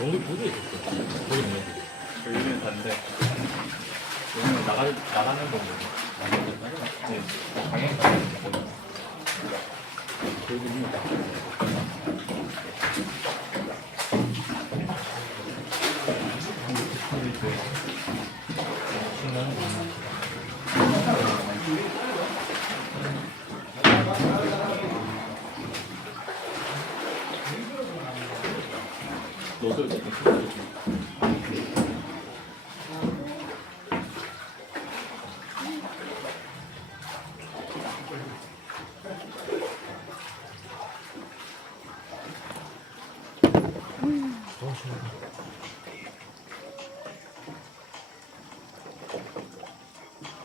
여기 두개 있었어. 거기 뭐야? 여기는 다른데 여기는 나가 나가는 거고 네 방향 가는 거고 여기는 너도 조금